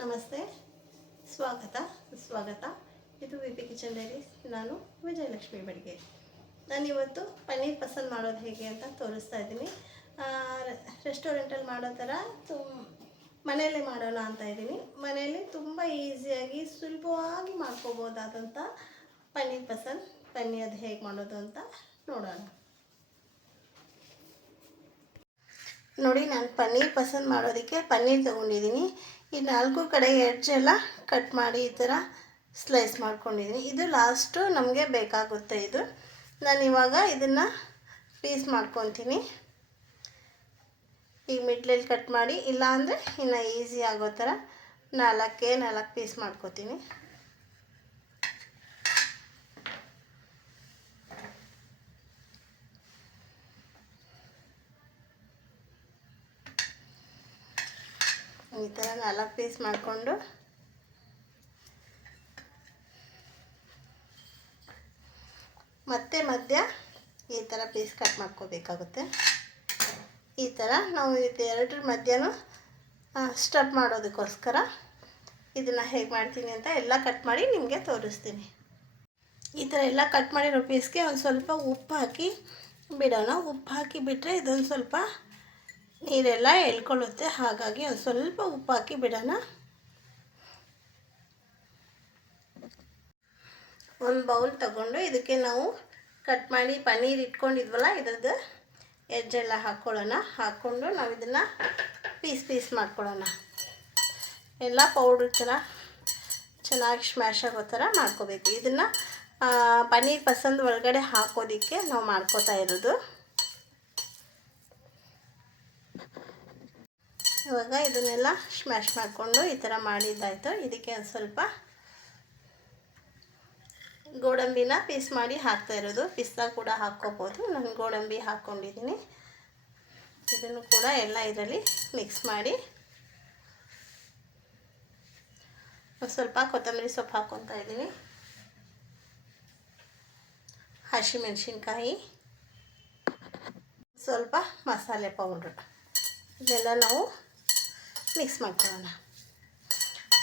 ನಮಸ್ತೆ, ಸ್ವಾಗತ. ಇದು ವಿ.ಪಿ. Kitchen diaries. ನಾನು ವಿಜಯಲಕ್ಷ್ಮಿ ಬಡಿಗೆ. ನಾನಿವತ್ತು ಪನ್ನೀರ್ ಪಸಂದ್ ಮಾಡೋದು ಹೇಗೆ ಅಂತ ತೋರಿಸ್ತಾ ಇದ್ದೀನಿ. ರೆಸ್ಟೋರೆಂಟಲ್ಲಿ ಮಾಡೋ ಥರ ಮನೆಯಲ್ಲೇ ಮಾಡೋಣ ಅಂತ ಇದ್ದೀನಿ. ಮನೆಯಲ್ಲಿ ತುಂಬ ಈಸಿಯಾಗಿ ಸುಲಭವಾಗಿ ಮಾಡ್ಕೋಬೋದಾದಂಥ ಪನ್ನೀರ್ ಪಸಂದ್ ಅದು ಹೇಗೆ ಮಾಡೋದು ಅಂತ ನೋಡೋಣ. ನೋಡಿ, ನಾನು ಪನ್ನೀರ್ ಪಸಂದ್ ಮಾಡೋದಕ್ಕೆ ಪನ್ನೀರ್ ತೊಗೊಂಡಿದ್ದೀನಿ. ಈ 4 ಕಡೆ ಎಡ್ಜೆಲ್ಲ ಕಟ್ ಮಾಡಿ ಈ ಥರ ಸ್ಲೈಸ್ ಮಾಡ್ಕೊಂಡಿದ್ದೀನಿ. ಇದು ಲಾಸ್ಟು ನಮಗೆ ಬೇಕಾಗುತ್ತೆ. ನಾನು ಇವಾಗ ಇದನ್ನು ಪೀಸ್ ಮಾಡ್ಕೊತೀನಿ. ಈಗ ಮಿಡ್ಲಲ್ಲಿ ಕಟ್ ಮಾಡಿ, ಇಲ್ಲಾಂದರೆ ಇನ್ನು ಈಸಿ ಆಗೋ ಥರ 4 ಪೀಸ್ ಮಾಡ್ಕೊತೀನಿ. ಈ ಥರ 4 ಪೀಸ್ ಮಾಡಿಕೊಂಡು ಮತ್ತೆ ಮಧ್ಯ ಈ ಥರ ಪೀಸ್ ಕಟ್ ಮಾಡ್ಕೋಬೇಕಾಗುತ್ತೆ. ಈ ಥರ ನಾವು ಎರಡರ ಮಧ್ಯನೂ ಸ್ಟಫ್ ಮಾಡೋದಕ್ಕೋಸ್ಕರ ಇದನ್ನು ಹೇಗೆ ಮಾಡ್ತೀನಿ ಅಂತ ಎಲ್ಲ ಕಟ್ ಮಾಡಿ ನಿಮಗೆ ತೋರಿಸ್ತೀನಿ. ಈ ಥರ ಎಲ್ಲ ಕಟ್ ಮಾಡಿರೋ ಪೀಸ್ಗೆ ಒಂದು ಸ್ವಲ್ಪ ಉಪ್ಪು ಹಾಕಿ ಬಿಡೋಣ. ಉಪ್ಪು ಹಾಕಿ ಬಿಟ್ಟರೆ ಇದೊಂದು ಸ್ವಲ್ಪ ನೀರೆಲ್ಲ ಎಳ್ಕೊಳ್ಳುತ್ತೆ. ಹಾಗಾಗಿ ಒಂದು ಸ್ವಲ್ಪ ಉಪ್ಪು ಹಾಕಿ ಬಿಡೋಣ. ಒಂದು ಬೌಲ್ ತಗೊಂಡು ಇದಕ್ಕೆ ನಾವು ಕಟ್ ಮಾಡಿ ಪನ್ನೀರ್ ಇಟ್ಕೊಂಡಿದ್ವಲ್ಲ, ಇದ್ರದ್ದು ಎಡ್ಜೆಲ್ಲ ಹಾಕ್ಕೊಂಡು ನಾವು ಇದನ್ನು ಪೀಸ್ ಮಾಡ್ಕೊಳ್ಳೋಣ. ಎಲ್ಲ ಪೌಡ್ರ್ ಚೆನ್ನಾಗಿ ಸ್ಮ್ಯಾಶ್ ಆಗೋ ಥರ ಮಾಡ್ಕೋಬೇಕು. ಇದನ್ನು ಪನ್ನೀರ್ ಪಸಂದ್ ಒಳಗಡೆ ಹಾಕೋದಕ್ಕೆ ನಾವು ಮಾಡ್ಕೋತಾ ಇರೋದು. ಇವಾಗ ಇದನ್ನೆಲ್ಲ ಸ್ಮ್ಯಾಶ್ ಮಾಡಿಕೊಂಡು ಈ ಥರ ಮಾಡಿದ್ದಾಯಿತು. ಇದಕ್ಕೆ ಒಂದು ಸ್ವಲ್ಪ ಗೋಡಂಬಿನ ಪೀಸ್ ಮಾಡಿ ಹಾಕ್ತಾ ಇರೋದು. ಪಿಸ್ತಾ ಕೂಡ ಹಾಕ್ಕೋಬೋದು. ನಾನು ಗೋಡಂಬಿ ಹಾಕ್ಕೊಂಡಿದ್ದೀನಿ. ಇದನ್ನು ಕೂಡ ಎಲ್ಲ ಇದರಲ್ಲಿ ಮಿಕ್ಸ್ ಮಾಡಿ ಒಂದು ಸ್ವಲ್ಪ ಕೊತ್ತಂಬರಿ ಸೊಪ್ಪು ಹಾಕ್ಕೊತಾ ಇದ್ದೀನಿ. ಹಸಿಮೆಣಸಿನ್ಕಾಯಿ, ಸ್ವಲ್ಪ ಮಸಾಲೆ ಪೌಡ್ರ್, ಇದೆಲ್ಲ ನಾವು ಮಿಕ್ಸ್ ಮಾಡ್ಕೊಳ್ಳೋಣ.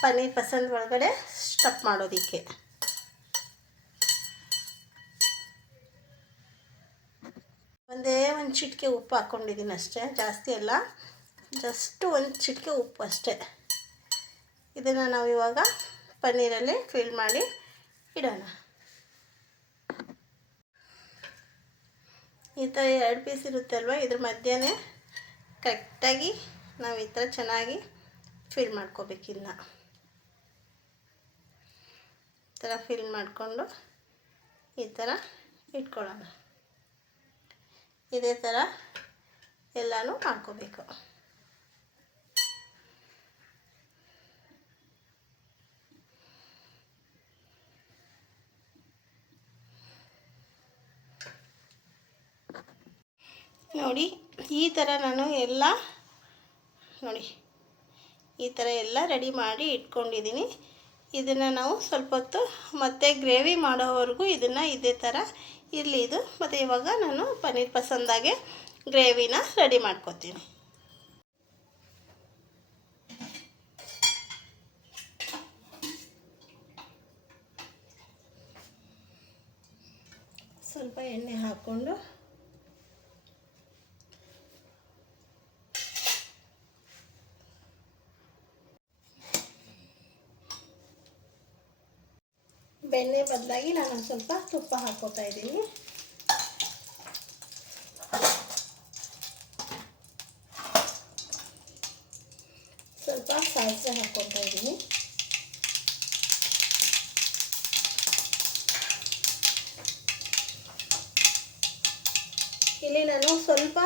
ಪನ್ನೀರ್ ಪಸಂದ್ ಒಳಗಡೆ ಸ್ಟಫ್ ಮಾಡೋದಕ್ಕೆ ಒಂದೇ ಒಂದು ಚಿಟಿಕೆ ಉಪ್ಪು ಹಾಕ್ಕೊಂಡಿದ್ದೀನಿ ಅಷ್ಟೇ, ಜಾಸ್ತಿ ಅಲ್ಲ, ಜಸ್ಟ್ ಒಂದು ಚಿಟಿಕೆ ಉಪ್ಪು ಅಷ್ಟೇ. ಇದನ್ನು ನಾವು ಇವಾಗ ಪನ್ನೀರಲ್ಲಿ ಫಿಲ್ ಮಾಡಿ ಇಡೋಣ. ಈ ಥರ 2 ಪೀಸ್ ಇರುತ್ತೆ ಅಲ್ವ, ಇದ್ರ ಮಧ್ಯೆ ಕರೆಕ್ಟಾಗಿ ನಾವು ಈ ಥರ ಚೆನ್ನಾಗಿ ಫಿಲ್ ಮಾಡ್ಕೋಬೇಕಿಲ್ಲ. ಈ ಥರ ಫಿಲ್ ಮಾಡಿಕೊಂಡು ಈ ಥರ ಇಟ್ಕೊಳ್ಳೋಣ. ಇದೇ ಥರ ಎಲ್ಲನೂ ಮಾಡ್ಕೋಬೇಕು. ನೋಡಿ, ಈ ಥರ ನಾನು ಎಲ್ಲ ಈ ಥರ ಎಲ್ಲ ರೆಡಿ ಮಾಡಿ ಇಟ್ಕೊಂಡಿದ್ದೀನಿ. ಇದನ್ನು ನಾವು ಸ್ವಲ್ಪ ಹೊತ್ತು ಮತ್ತೆ ಗ್ರೇವಿ ಮಾಡೋವರೆಗೂ ಇದನ್ನು ಇದೇ ಥರ ಇರಲಿ ಇದು. ಮತ್ತು ಇವಾಗ ನಾನು ಪನ್ನೀರ್ ಪಸಂದಾಗೆ ಗ್ರೇವಿನ ರೆಡಿ ಮಾಡ್ಕೊತೀನಿ. ಸ್ವಲ್ಪ ಎಣ್ಣೆ ಹಾಕ್ಕೊಂಡು ಬೆಣ್ಣೆ ಬದಲಾಗಿ ನಾನು ಸ್ವಲ್ಪ ತುಪ್ಪ ಹಾಕ್ಕೋತಾ ಇದ್ದೀನಿ. ಸ್ವಲ್ಪ ಸಾಸಿವೆ ಹಾಕ್ಕೊತಾ ಇದ್ದೀನಿ. ಇಲ್ಲಿ ನಾನು ಸ್ವಲ್ಪ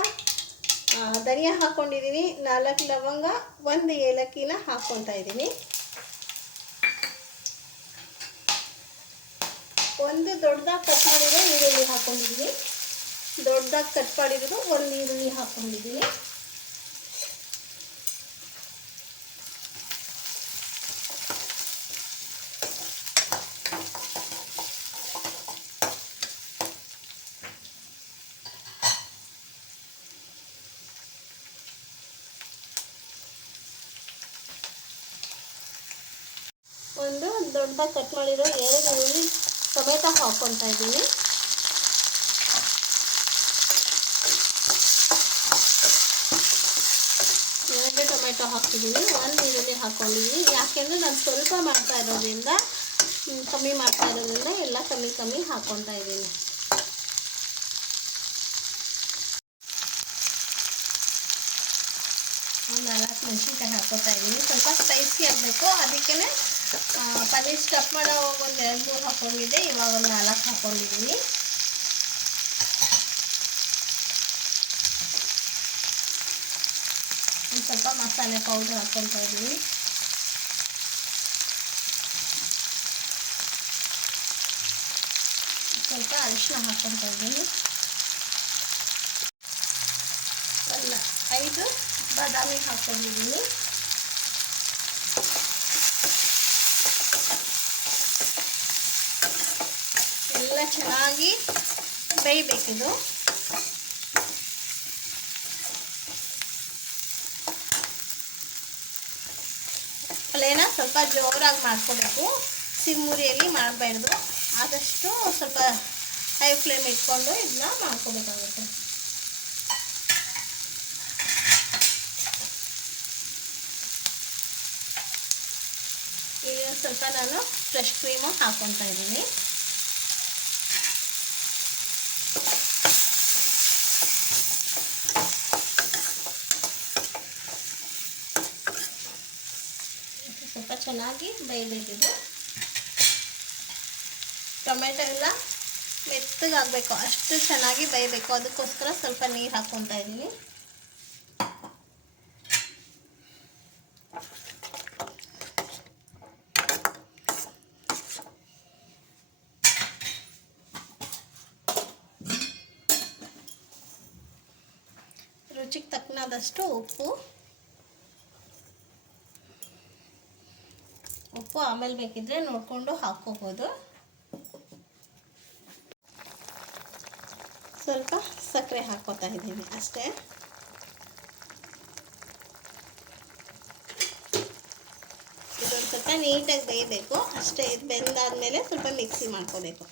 ಧನಿಯಾ ಹಾಕ್ಕೊಂಡಿದ್ದೀನಿ, 4 ಲವಂಗ, 1 ಏಲಕ್ಕಿನ ಹಾಕ್ಕೊತಾ ಇದ್ದೀನಿ. ಒಂದು ದೊಡ್ಡದಾಗಿ ಕಟ್ ಮಾಡಿರೋ ಈರುಳ್ಳಿ ಹಾಕ್ಕೊಂಡಿದ್ದೀನಿ. ದೊಡ್ಡದಾಗಿ ಕಟ್ ಮಾಡಿರೋದು 1 ಈರುಳ್ಳಿ ಹಾಕ್ಕೊಂಡಿದ್ದೀನಿ. ಒಂದು ದೊಡ್ಡದಾಗಿ ಕಟ್ ಮಾಡಿರೋ 2 ಈರುಳ್ಳಿ ಟೊಮೆಟೊ ಹಾಕ್ಕೊತಾ ಇದ್ದೀನಿ. ಟೊಮೆಟೊ ಹಾಕ್ತಿದ್ದೀನಿ, 1 ಈರುಳ್ಳಿ ಹಾಕ್ಕೊಂಡಿದ್ದೀನಿ. ಯಾಕೆಂದರೆ ನಾನು ಸ್ವಲ್ಪ ಮಾಡ್ತಾ ಇರೋದ್ರಿಂದ ಕಮ್ಮಿ ಮಾಡ್ತಾ ಇರೋದ್ರಿಂದ ಎಲ್ಲ ಕಮ್ಮಿ ಹಾಕ್ಕೊತಾ ಇದ್ದೀನಿ. ಒಂದು 4 ಮೆಣಸಿನ್ಕಾಯಿ ಹಾಕ್ಕೊತಾ ಇದ್ದೀನಿ. ಸ್ವಲ್ಪ ಸ್ಪೈಸಿ ಆಗಬೇಕು, ಅದಕ್ಕೆ ಪನ್ನೀರ್ ಸ್ಟಫ್ ಮಾಡೋ ಒಂದು 2-3 ಹಾಕ್ಕೊಂಡಿದ್ದೆ, ಇವಾಗ ಒಂದು 4 ಹಾಕ್ಕೊಂಡಿದ್ದೀನಿ. ಒಂದು ಸ್ವಲ್ಪ ಮಸಾಲೆ ಪೌಡರ್ ಹಾಕ್ಕೊತಾ ಇದ್ದೀನಿ. ಸ್ವಲ್ಪ ಅರಿಶಿನ ಹಾಕ್ಕೊತಾ ಇದ್ದೀನಿ. ಒಂದು 5 ಬಾದಾಮಿ ಹಾಕ್ಕೊಂಡಿದ್ದೀನಿ. ಎಲ್ಲ ಚೆನ್ನಾಗಿ ಬೇಯಬೇಕಿದು. ಫ್ಲೇನ ಸ್ವಲ್ಪ ಜೋರಾಗಿ ಮಾಡ್ಕೋಬೇಕು, ಸಿಮ್ಮುರಿಯಲ್ಲಿ ಮಾಡಬಾರ್ದು. ಆದಷ್ಟು ಸ್ವಲ್ಪ ಹೈ ಫ್ಲೇಮ್ ಇಟ್ಕೊಂಡು ಇದನ್ನ ಮಾಡ್ಕೋಬೇಕಾಗುತ್ತೆ. ಇಲ್ಲಿ ಸ್ವಲ್ಪ ನಾನು ಫ್ರೆಶ್ ಕ್ರೀಮು ಹಾಕ್ಕೊತಾ ಇದ್ದೀನಿ. ಸ್ವಲ್ಪ ಚೆನ್ನಾಗಿ ಬೇಯಬೇಕಿದು. ಟೊಮೆಟೊ ಎಲ್ಲ ಮೆತ್ತಗಾಗಬೇಕು, ಅಷ್ಟು ಚೆನ್ನಾಗಿ ಬೇಯಬೇಕು. ಅದಕ್ಕೋಸ್ಕರ ಸ್ವಲ್ಪ ನೀರು ಹಾಕ್ಕೊತಾ ಇದ್ದೀನಿ. ರುಚಿಗೆ ತಕ್ಕನಾದಷ್ಟು ಉಪ್ಪು ಆಮೇಲೆ ಬೇಕಿದ್ರೆ ನೋಡಿಕೊಂಡು ಹಾಕ್ಕೋಬೋದು. ಸ್ವಲ್ಪ ಸಕ್ಕರೆ ಹಾಕ್ಕೋತಾ ಇದ್ದೀನಿ ಅಷ್ಟೇ. ಇದೊಂದು ಸ್ವಲ್ಪ ನೀಟಾಗಿ ಬೇಯಬೇಕು ಅಷ್ಟೇ. ಇದು ಬೆಂದಾದ್ಮೇಲೆ ಸ್ವಲ್ಪ ಮಿಕ್ಸಿ ಮಾಡ್ಕೋಬೇಕು.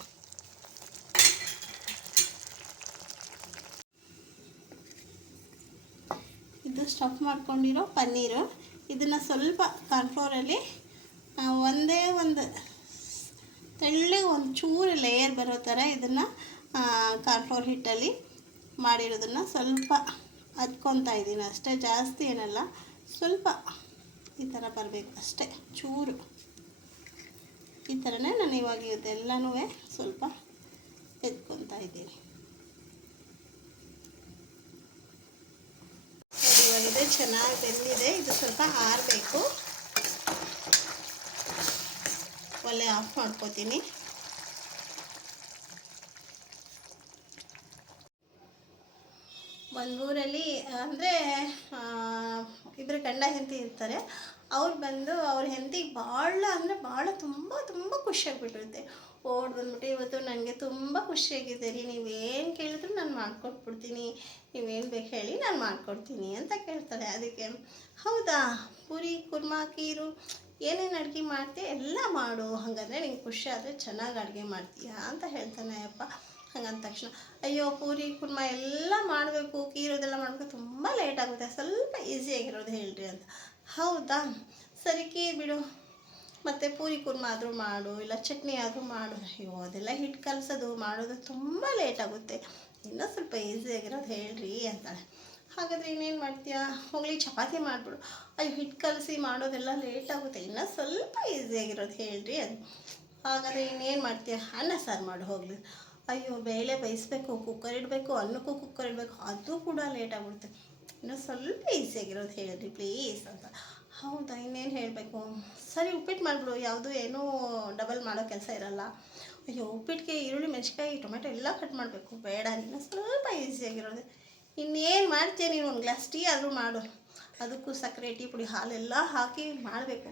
ಇದು ಸ್ಟಫ್ ಮಾಡ್ಕೊಂಡಿರೋ ಪನ್ನೀರು, ಇದನ್ನು ಸ್ವಲ್ಪ ಕಾರ್ನ್ಫ್ಲೋರಲ್ಲಿ ಒಂದೇ ಒಂದು ತೆಳ್ಳಗೆ ಒಂದು ಚೂರು ಲೇಯರ್ ಬರೋ ಥರ ಇದನ್ನು ಕಾರ್ನ್ಫ್ಲೋರ್ ಹಿಟ್ಟಲ್ಲಿ ಮಾಡಿರೋದನ್ನು ಸ್ವಲ್ಪ ಅದ್ಕೊತಾ ಇದ್ದೀನಿ ಅಷ್ಟೇ. ಜಾಸ್ತಿ ಏನಲ್ಲ, ಸ್ವಲ್ಪ ಈ ಥರ ಬರಬೇಕು ಅಷ್ಟೇ, ಚೂರು ಈ ಥರನೇ ನಾನು ಇವಾಗ ಇದೆಲ್ಲನೂ ಸ್ವಲ್ಪ ಎತ್ಕೊತಾ ಇದ್ದೀನಿ. ಇವಾಗ ಇದು ಚೆನ್ನಾಗಿ ಬೆಂದಿದೆ. ಇದು ಸ್ವಲ್ಪ ಆರಬೇಕು. ಒಲೆ ಆಫ್ ಮಾಡ್ಕೋತೀನಿ. ಒಂದು ಊರಲ್ಲಿ ಅಂದರೆ ಇಬ್ಬರು ಗಂಡ ಹೆಂಡತಿ ಇರ್ತಾರೆ. ಅವ್ರು ಬಂದು ಅವ್ರ ಹೆಂಡತಿಗೆ ಭಾಳ ಅಂದರೆ ಭಾಳ ತುಂಬ ಖುಷಿಯಾಗಿಬಿಟ್ಟಿರುತ್ತೆ. ಓಡ್ ಬಂದ್ಬಿಟ್ಟು ಇವತ್ತು ನನಗೆ ತುಂಬ ಖುಷಿಯಾಗಿದೆ ರೀ, ನೀವೇನು ಕೇಳಿದ್ರು ನಾನು ಮಾಡಿಕೊಟ್ಬಿಡ್ತೀನಿ, ನೀವೇನು ಬೇಕು ಹೇಳಿ ನಾನು ಮಾಡಿಕೊಡ್ತೀನಿ ಅಂತ ಕೇಳ್ತಾರೆ. ಅದಕ್ಕೆ ಹೌದಾ, ಪೂರಿ ಕುರ್ಮಾ ಖೀರು ಏನೇನು ಅಡುಗೆ ಮಾಡ್ತೀಯ ಎಲ್ಲ ಮಾಡು, ಹಾಗಾದರೆ ನಿಂಗೆ ಖುಷಿ ಆದರೆ ಚೆನ್ನಾಗಿ ಅಡುಗೆ ಮಾಡ್ತೀಯಾ ಅಂತ ಹೇಳ್ತಾನೆ ಅಪ್ಪ. ಹಂಗಂದ ತಕ್ಷಣ ಅಯ್ಯೋ ಪೂರಿ ಕುರ್ಮಾ ಎಲ್ಲ ಮಾಡಬೇಕು, ಖೀರೋದೆಲ್ಲ ಮಾಡಬೇಕು, ತುಂಬ ಲೇಟ್ ಆಗುತ್ತೆ, ಸ್ವಲ್ಪ ಈಸಿಯಾಗಿರೋದು ಹೇಳ್ರಿ ಅಂತ. ಹೌದಾ ಸರಿ ಖೀರ್ ಬಿಡು, ಮತ್ತು ಪೂರಿ ಕುರ್ಮಾ ಆದರೂ ಮಾಡು, ಇಲ್ಲ ಚಟ್ನಿ ಆದರೂ ಮಾಡು. ಅಯ್ಯೋ ಅದೆಲ್ಲ ಹಿಟ್ಟು ಕಲಸೋದು ಮಾಡೋದು ತುಂಬ ಲೇಟ್ ಆಗುತ್ತೆ, ಇನ್ನೂ ಸ್ವಲ್ಪ ಈಸಿಯಾಗಿರೋದು ಹೇಳ್ರಿ ಅಂತಾಳೆ. ಹಾಗಾದರೆ ಇನ್ನೇನು ಮಾಡ್ತೀಯಾ, ಹೋಗಲಿ ಚಪಾತಿ ಮಾಡಿಬಿಡು. ಅಯ್ಯೋ ಹಿಟ್ಟು ಕಲಸಿ ಮಾಡೋದೆಲ್ಲ ಲೇಟ್ ಆಗುತ್ತೆ, ಇನ್ನೂ ಸ್ವಲ್ಪ ಈಸಿಯಾಗಿರೋದು ಹೇಳ್ರಿ ಅಂತ. ಹಾಗಾದರೆ ಇನ್ನೇನು ಮಾಡ್ತೀಯಾ, ಅನ್ನ ಸಾರು ಮಾಡು ಹೋಗಲಿ. ಅಯ್ಯೋ ಬೇಳೆ ಬೇಯಿಸ್ಬೇಕು, ಕುಕ್ಕರ್ ಇಡಬೇಕು, ಅನ್ನಕ್ಕೂ ಕುಕ್ಕರ್ ಇಡಬೇಕು, ಅದು ಕೂಡ ಲೇಟ್ ಆಗ್ಬಿಡುತ್ತೆ, ಇನ್ನೂ ಸ್ವಲ್ಪ ಈಸಿಯಾಗಿರೋದು ಹೇಳ್ರಿ ಪ್ಲೀಸ್ ಅಂತ. ಹೌದಾ ಇನ್ನೇನು ಹೇಳಬೇಕು, ಸರಿ ಉಪ್ಪಿಟ್ಟು ಮಾಡಿಬಿಡು, ಯಾವುದು ಏನೂ ಡಬಲ್ ಮಾಡೋ ಕೆಲಸ ಇರಲ್ಲ. ಅಯ್ಯೋ ಉಪ್ಪಿಟ್ಟಿಗೆ ಈರುಳ್ಳಿ ಮೆಣಸಿನ್ಕಾಯಿ ಟೊಮೆಟೊ ಎಲ್ಲ ಕಟ್ ಮಾಡಬೇಕು, ಬೇಡ ಇನ್ನೂ ಸ್ವಲ್ಪ ಈಸಿಯಾಗಿರೋದು. ಇನ್ನೇನು ಮಾಡ್ತೀಯ ನೀನು, ಒಂದು ಗ್ಲಾಸ್ ಟೀ ಆದರೂ ಮಾಡು, ಅದಕ್ಕೂ ಸಕ್ಕರೆ ಟೀ ಪುಡಿ ಹಾಲೆಲ್ಲ ಹಾಕಿ ಮಾಡಬೇಕು,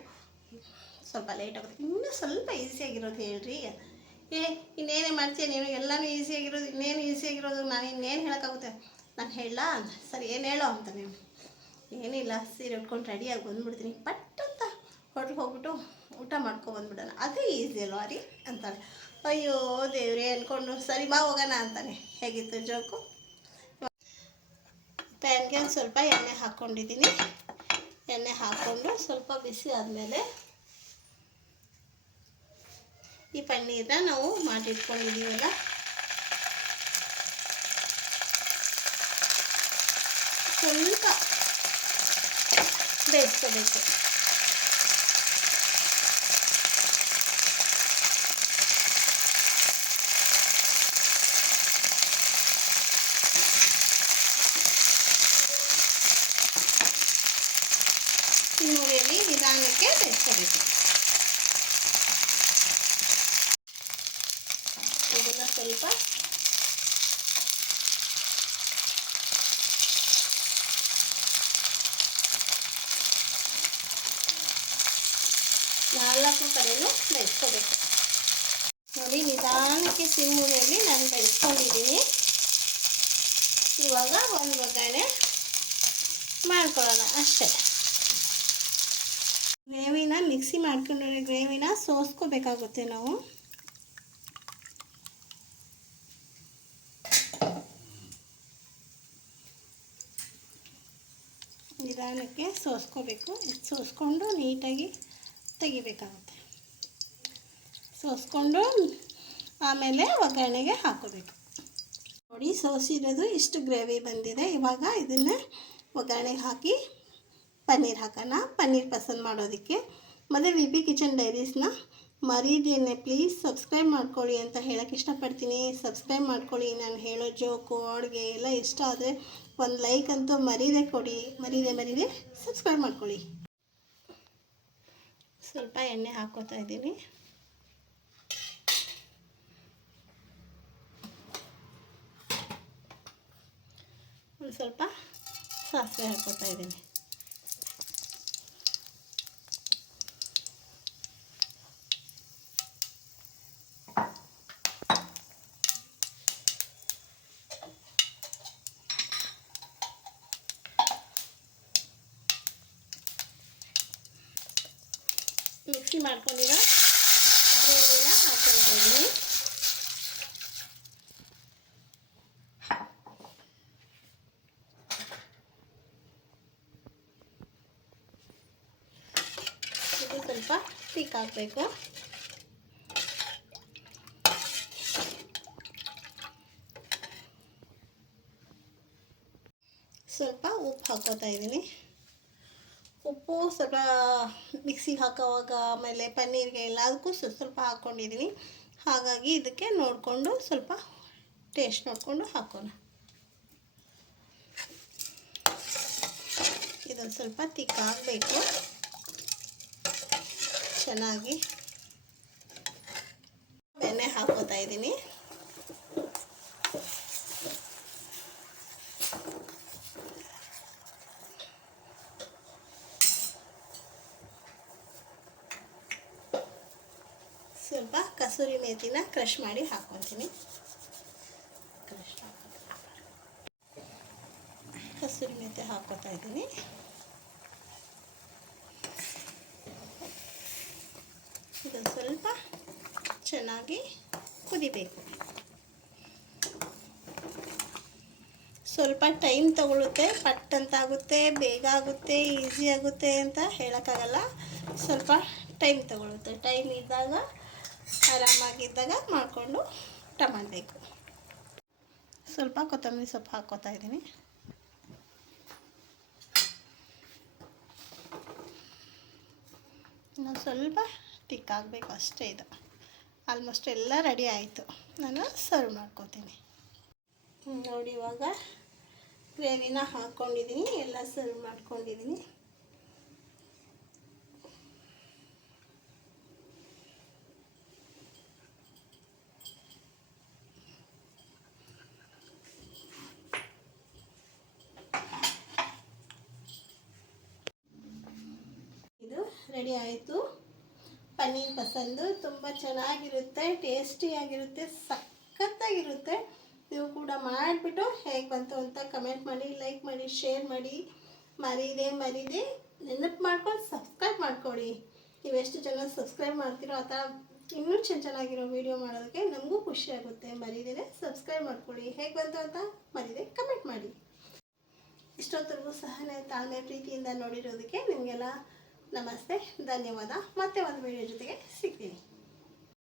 ಸ್ವಲ್ಪ ಲೇಟ್ ಆಗುತ್ತೆ, ಇನ್ನೂ ಸ್ವಲ್ಪ ಈಸಿಯಾಗಿರೋದು ಹೇಳ್ರಿ. ಇನ್ನೇನೇ ಮಾಡ್ತೀಯ ನೀನು, ಎಲ್ಲನೂ ಈಸಿಯಾಗಿರೋದು, ಇನ್ನೇನು ಈಸಿಯಾಗಿರೋದು, ನಾನು ಇನ್ನೇನು ಹೇಳೋಕ್ಕಾಗುತ್ತೆ, ನಾನು ಹೇಳಲ್ಲ ಅಂತ. ಸರಿ ಏನು ಹೇಳೋ ಅಂತ. ನೀವು ಏನಿಲ್ಲ, ಸೀರೆ ಉಟ್ಕೊಂಡು ರೆಡಿಯಾಗಿ ಬಂದುಬಿಡ್ತೀನಿ, ಪಟ್ ಅಂತ ಹೋಟ್ಲಿಗೆ ಹೋಗ್ಬಿಟ್ಟು ಊಟ ಊಟ ಮಾಡ್ಕೊಬಂದ್ಬಿಡೋಣ, ಅದೇ ಈಸಿ ಅಲ್ವಾ ರೀ ಅಂತಾನೆ. ಅಯ್ಯೋ ದೇವ್ರೆ ಅಂದ್ಕೊಂಡು ಸರಿ ಬಾ ಹೋಗೋಣ ಅಂತಾನೆ. ಹೇಗಿತ್ತು ಜೋಕು? ಪ್ಯಾನ್ಗೆ ಒಂದು ಸ್ವಲ್ಪ ಎಣ್ಣೆ ಹಾಕ್ಕೊಂಡಿದ್ದೀನಿ. ಎಣ್ಣೆ ಹಾಕ್ಕೊಂಡು ಸ್ವಲ್ಪ ಬಿಸಿ ಆದಮೇಲೆ ಈ ಪನ್ನೀರನ್ನ ನಾವು ಮಾಡಿಟ್ಕೊಂಡಿದ್ದೀವಲ್ಲ ಸ್ವಲ್ಪ ಬೇಯಿಸ್ಕೋಬೇಕು. ಸಿಮ್ಮಲ್ಲಿ ನಿಧಾನಕ್ಕೆ ಬೇಯಿಸ್ಕೋಬೇಕು. ಇದನ್ನು ಸ್ವಲ್ಪ ನಾಲ್ಕು ಕಡೆಯೂ ಬೇಯಿಸ್ಕೋಬೇಕು. ನೋಡಿ ನಿಧಾನಕ್ಕೆ ಸಿಮ್ಮಲ್ಲಿ ನಾನು ಬೇಯಿಸ್ಕೊಂಡಿದ್ದೀನಿ. ಇವಾಗ ಒಂದು ಒಗ್ಗರಣೆ ಮಾಡ್ಕೊಳ್ಳೋಣ ಅಷ್ಟೇ. ಗ್ರೇವಿನ ಮಿಕ್ಸಿ ಮಾಡ್ಕೊಂಡಿರೋ ಗ್ರೇವಿನ ಸೋಸ್ಕೋಬೇಕಾಗುತ್ತೆ ನಾವು. ನಿಧಾನಕ್ಕೆ ಸೋಸ್ಕೋಬೇಕು. ಸೋಸ್ಕೊಂಡು ನೀಟಾಗಿ ತೆಗಿಬೇಕಾಗುತ್ತೆ. ಸೋಸ್ಕೊಂಡು ಆಮೇಲೆ ಒಗ್ಗರಣೆಗೆ ಹಾಕೋಬೇಕು. ನೋಡಿ ಸೋಸಿರೋದು ಇಷ್ಟು ಗ್ರೇವಿ ಬಂದಿದೆ. ಇವಾಗ ಇದನ್ನು ಒಗ್ಗರಣೆಗೆ ಹಾಕಿ ಪನ್ನೀರ್ ಹಾಕೋಣ. ಪನ್ನೀರ್ ಪಸಂದ್ ಮಾಡೋದಕ್ಕೆ ಮತ್ತು ವಿ ಪಿ ಕಿಚನ್ ಡೈರೀಸ್ನ ಮರೀದೇನೆ ಪ್ಲೀಸ್ ಸಬ್ಸ್ಕ್ರೈಬ್ ಮಾಡ್ಕೊಳ್ಳಿ ಅಂತ ಹೇಳೋಕ್ಕೆ ಇಷ್ಟಪಡ್ತೀನಿ. ಸಬ್ಸ್ಕ್ರೈಬ್ ಮಾಡ್ಕೊಳ್ಳಿ. ನಾನು ಹೇಳೋ ಜೋಕು ಅಡುಗೆ ಎಲ್ಲ ಇಷ್ಟ ಆದರೆ ಒಂದು ಲೈಕ್ ಅಂತೂ ಮರೀದೆ ಕೊಡಿ. ಮರೀದೆ ಸಬ್ಸ್ಕ್ರೈಬ್ ಮಾಡ್ಕೊಳ್ಳಿ. ಸ್ವಲ್ಪ ಎಣ್ಣೆ ಹಾಕೋತಾ ಇದ್ದೀನಿ. ಒಂದು ಸ್ವಲ್ಪ ಸಾಸಿವೆ ಹಾಕೋತಾ ಇದ್ದೀನಿ. ಮಿಕ್ಸಿ ಮಾಡ್ಕೊಂಡಿರೋ ಗ್ರೇವಿನ ಹಾಕ್ಕೊಳ್ತಾ ಇದ್ದೀನಿ. ಇದು ಸ್ವಲ್ಪ ತಿಕ್ ಹಾಕಬೇಕು. ಸ್ವಲ್ಪ ಉಪ್ಪು ಹಾಕೋತಾ ಇದ್ದೀನಿ. ಉಪ್ಪು ಸ್ವಲ್ಪ ಮಿಕ್ಸಿಗೆ ಹಾಕೋವಾಗ ಆಮೇಲೆ ಪನ್ನೀರಿಗೆ ಎಲ್ಲದಕ್ಕೂ ಸ್ವಲ್ಪ ಹಾಕ್ಕೊಂಡಿದ್ದೀನಿ. ಹಾಗಾಗಿ ಇದಕ್ಕೆ ನೋಡಿಕೊಂಡು ಸ್ವಲ್ಪ ಟೇಸ್ಟ್ ನೋಡಿಕೊಂಡು ಹಾಕೋಣ. ಇದೊಂದು ಸ್ವಲ್ಪ ತಿಕ್ಕಾಗಬೇಕು ಚೆನ್ನಾಗಿ. ಬೆಣ್ಣೆ ಹಾಕೋತಾ ಇದ್ದೀನಿ. ಸ್ವಲ್ಪ ಕಸೂರಿ ಮೇಥಿನ ಕ್ರಷ್ ಮಾಡಿ ಹಾಕ್ಕೊತೀನಿ. ಕಸೂರಿ ಮೇಥಿ ಹಾಕೋತಾ ಇದ್ದೀನಿ. ಇದು ಸ್ವಲ್ಪ ಚೆನ್ನಾಗಿ ಕುದಿಬೇಕು. ಸ್ವಲ್ಪ ಟೈಮ್ ತಗೊಳುತ್ತೆ. ಪಟ್ ಅಂತ ಆಗುತ್ತೆ, ಬೇಗ ಆಗುತ್ತೆ, ಈಸಿ ಆಗುತ್ತೆ ಅಂತ ಹೇಳೋಕ್ಕಾಗಲ್ಲ. ಸ್ವಲ್ಪ ಟೈಮ್ ತಗೊಳುತ್ತೆ. ಟೈಮ್ ಇದ್ದಾಗ ಆರಾಮಾಗಿದ್ದಾಗ ಮಾಡಿಕೊಂಡು ಊಟ ಮಾಡಬೇಕು. ಸ್ವಲ್ಪ ಕೊತ್ತಂಬರಿ ಸೊಪ್ಪು ಹಾಕ್ಕೋತಾ ಇದ್ದೀನಿ. ಇನ್ನೊಂದು ಸ್ವಲ್ಪ ತಿಕ್ಕಾಗಬೇಕು ಅಷ್ಟೇ. ಇದು ಆಲ್ಮೋಸ್ಟ್ ಎಲ್ಲ ರೆಡಿ ಆಯಿತು. ನಾನು ಸರ್ವ್ ಮಾಡ್ಕೋತೀನಿ. ನೋಡಿ ಇವಾಗ ಗ್ರೇವಿನ ಹಾಕ್ಕೊಂಡಿದ್ದೀನಿ. ಎಲ್ಲ ಸರ್ವ್ ಮಾಡ್ಕೊಂಡಿದ್ದೀನಿ. ಇದು ರೆಡಿ ಆಯಿತು. ಪನ್ನೀರ್ ಪಸಂದು ತುಂಬ ಚೆನ್ನಾಗಿರುತ್ತೆ, ಟೇಸ್ಟಿಯಾಗಿರುತ್ತೆ, ಸಖತ್ತಾಗಿರುತ್ತೆ. ನೀವು ಕೂಡ ಮಾಡಿಬಿಟ್ಟು ಹೇಗೆ ಬಂತು ಅಂತ ಕಮೆಂಟ್ ಮಾಡಿ, ಲೈಕ್ ಮಾಡಿ, ಶೇರ್ ಮಾಡಿ. ಮರೀದೆ ನೆನಪು ಮಾಡ್ಕೊಂಡು ಸಬ್ಸ್ಕ್ರೈಬ್ ಮಾಡ್ಕೊಳ್ಳಿ. ನೀವೆಷ್ಟು ಜನ ಸಬ್ಸ್ಕ್ರೈಬ್ ಮಾಡ್ತೀರೋ ಆ ಥರ ಇನ್ನೂ ಚೆನ್ನಾಗಿರೋ ವೀಡಿಯೋ ಮಾಡೋದಕ್ಕೆ ನಮಗೂ ಖುಷಿ ಆಗುತ್ತೆ. ಮರೀದೇ ಸಬ್ಸ್ಕ್ರೈಬ್ ಮಾಡ್ಕೊಳ್ಳಿ. ಹೇಗೆ ಬಂತು ಅಂತ ಮರೀದೇ ಕಮೆಂಟ್ ಮಾಡಿ. ಇಷ್ಟೊತ್ತರೆಗೂ ಸಹ ತಾಳ್ಮೆ ಪ್ರೀತಿಯಿಂದ ನೋಡಿರೋದಕ್ಕೆ ನಿಮಗೆಲ್ಲ ನಮಸ್ತೆ, ಧನ್ಯವಾದ. ಮತ್ತೆ ಒಂದು ವೀಡಿಯೋ ಜೊತೆಗೆ ಸಿಗ್ತೀನಿ.